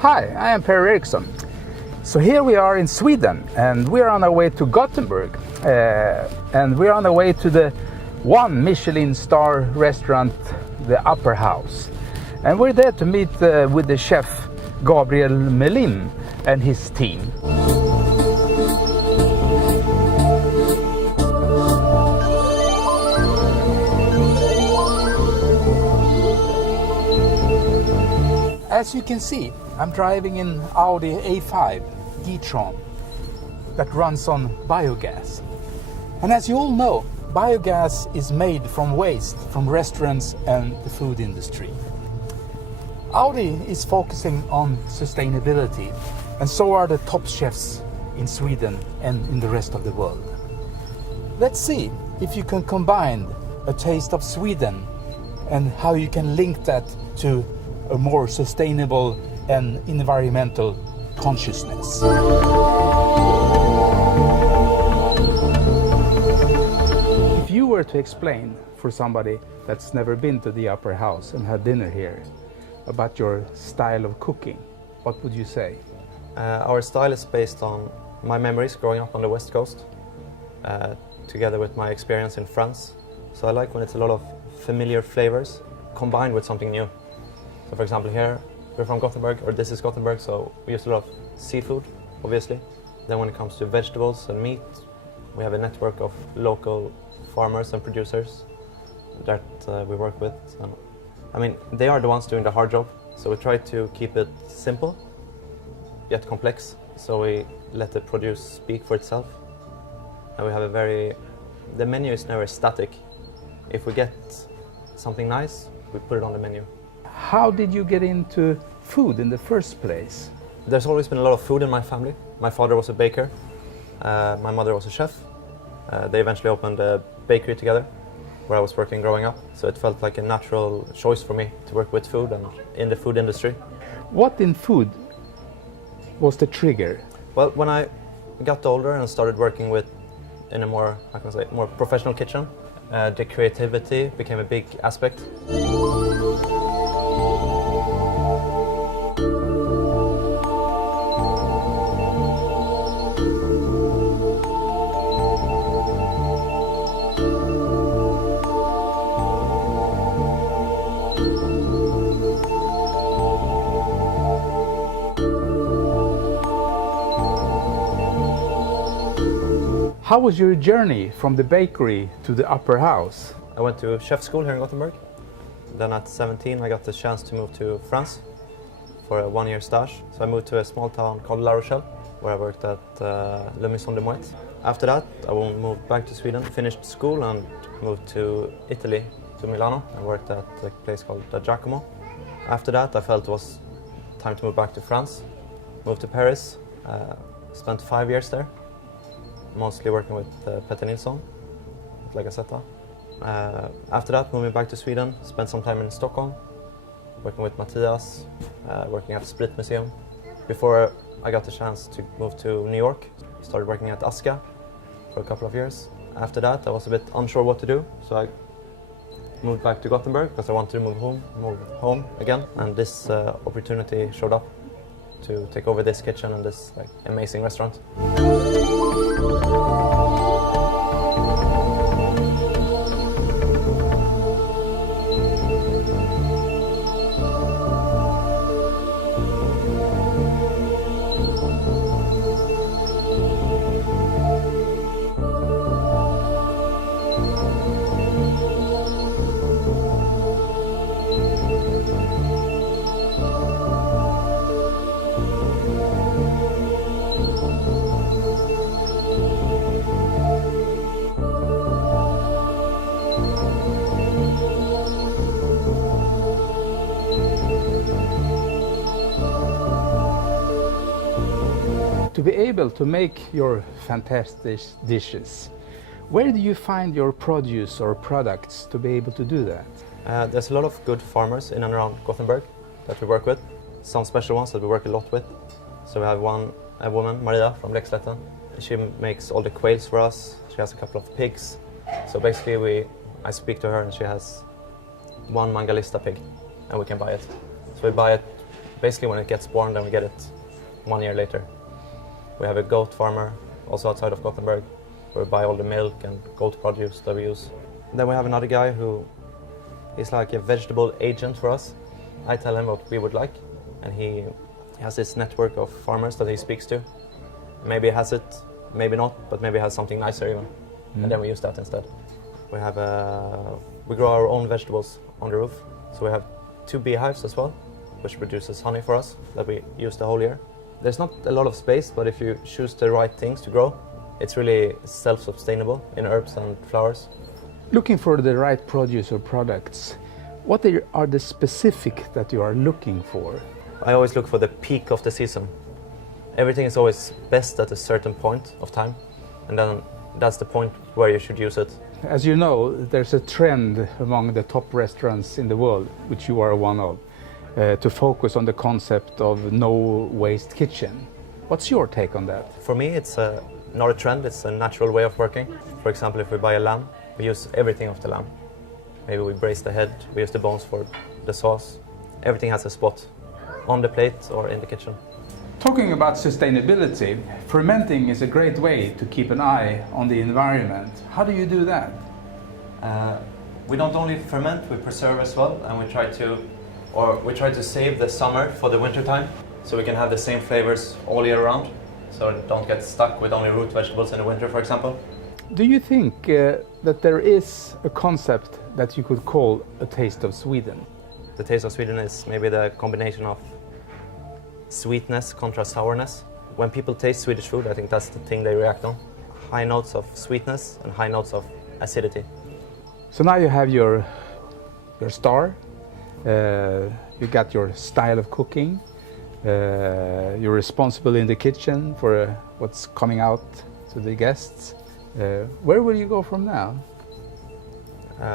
Hi, I am Per Eriksson. So here we are in Sweden and we are on our way to Gothenburg and we are on our way to the one Michelin star restaurant, the Upper House. And we're there to meet with the chef Gabriel Melim and his team. As you can see, I'm driving in Audi A5 G-tron that runs on biogas. And as you all know, biogas is made from waste from restaurants and the food industry. Audi is focusing on sustainability, and so are the top chefs in Sweden and in the rest of the world. Let's see if you can combine a taste of Sweden and how you can link that to a more sustainable and environmental consciousness. If you were to explain for somebody that's never been to the Upper House and had dinner here about your style of cooking, what would you say? Our style is based on my memories growing up on the West Coast, together with my experience in France. So I like when it's a lot of familiar flavors combined with something new. So for example here, we're from Gothenburg, or this is Gothenburg, so we use a lot of seafood, obviously. Then when it comes to vegetables and meat, we have a network of local farmers and producers that we work with. And, I mean, they are the ones doing the hard job, so we try to keep it simple, yet complex. So we let the produce speak for itself. And we have the menu is never static. If we get something nice, we put it on the menu. How did you get into food in the first place? There's always been a lot of food in my family. My father was a baker, my mother was a chef. They eventually opened a bakery together where I was working growing up. So it felt like a natural choice for me to work with food and in the food industry. What in food was the trigger? Well, when I got older and started working in a more, more professional kitchen, the creativity became a big aspect. How was your journey from the bakery to the Upper House? I went to chef school here in Gothenburg. Then at 17 I got the chance to move to France for a one-year stage. So I moved to a small town called La Rochelle, where I worked at Le Maison de Moët. After that I moved back to Sweden, finished school and moved to Italy, to Milano, and worked at a place called Giacomo. After that I felt it was time to move back to France. Moved to Paris, spent 5 years there. Mostly working with Petter Nilsson, like I said. After that, moving back to Sweden, spent some time in Stockholm, working with Matthias, working at Sprit Museum. Before I got the chance to move to New York, started working at Aska for a couple of years. After that, I was a bit unsure what to do, so I moved back to Gothenburg because I wanted to move home again. And this opportunity showed up to take over this kitchen and this amazing restaurant. To be able to make your fantastic dishes, where do you find your produce or products to be able to do that? There's a lot of good farmers in and around Gothenburg that we work with. Some special ones that we work a lot with. So we have a woman, Maria from Leksletten. She makes all the quails for us. She has a couple of pigs. So basically I speak to her and she has one Mangalista pig and we can buy it. So we buy it basically when it gets born, then we get it 1 year later. We have a goat farmer also outside of Gothenburg, where we buy all the milk and goat produce that we use. Then we have another guy who is like a vegetable agent for us. I tell him what we would like, and he has this network of farmers that he speaks to. Maybe he has it, maybe not, but maybe he has something nicer even. And then we use that instead. We grow our own vegetables on the roof. So we have 2 beehives as well, which produces honey for us that we use the whole year. There's not a lot of space, but if you choose the right things to grow, it's really self-sustainable in herbs and flowers. Looking for the right produce or products, what are the specific that you are looking for? I always look for the peak of the season. Everything is always best at a certain point of time, and then that's the point where you should use it. As you know, there's a trend among the top restaurants in the world, which you are one of, to focus on the concept of no waste kitchen. What's your take on that? For me, it's not a trend, it's a natural way of working. For example, if we buy a lamb, we use everything of the lamb. Maybe we braise the head, we use the bones for the sauce. Everything has a spot on the plate or in the kitchen. Talking about sustainability, fermenting is a great way to keep an eye on the environment. How do you do that? We don't only ferment, we preserve as well, and we try to save the summer for the winter time, so we can have the same flavors all year round, so don't get stuck with only root vegetables in the winter, for example. Do you think that there is a concept that you could call a taste of Sweden? The taste of Sweden is maybe the combination of sweetness contra sourness. When people taste Swedish food, I think that's the thing they react on. High notes of sweetness and high notes of acidity. So now you have your star, you got your style of cooking, you're responsible in the kitchen for what's coming out to the guests. Where will you go from now?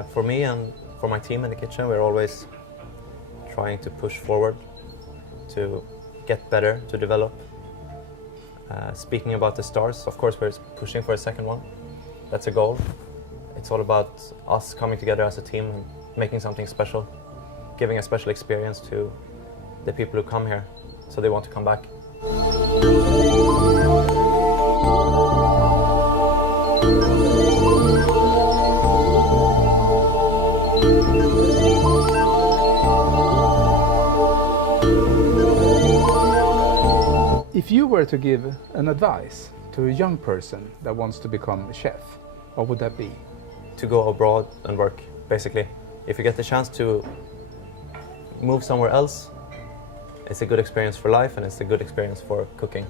For me and for my team in the kitchen, we're always trying to push forward, to get better, to develop. Speaking about the stars, of course we're pushing for a second one. That's a goal. It's all about us coming together as a team and making something special, giving a special experience to the people who come here, so they want to come back. If you were to give an advice to a young person that wants to become a chef, what would that be? To go abroad and work, basically. If you get the chance to move somewhere else, it's a good experience for life and it's a good experience for cooking.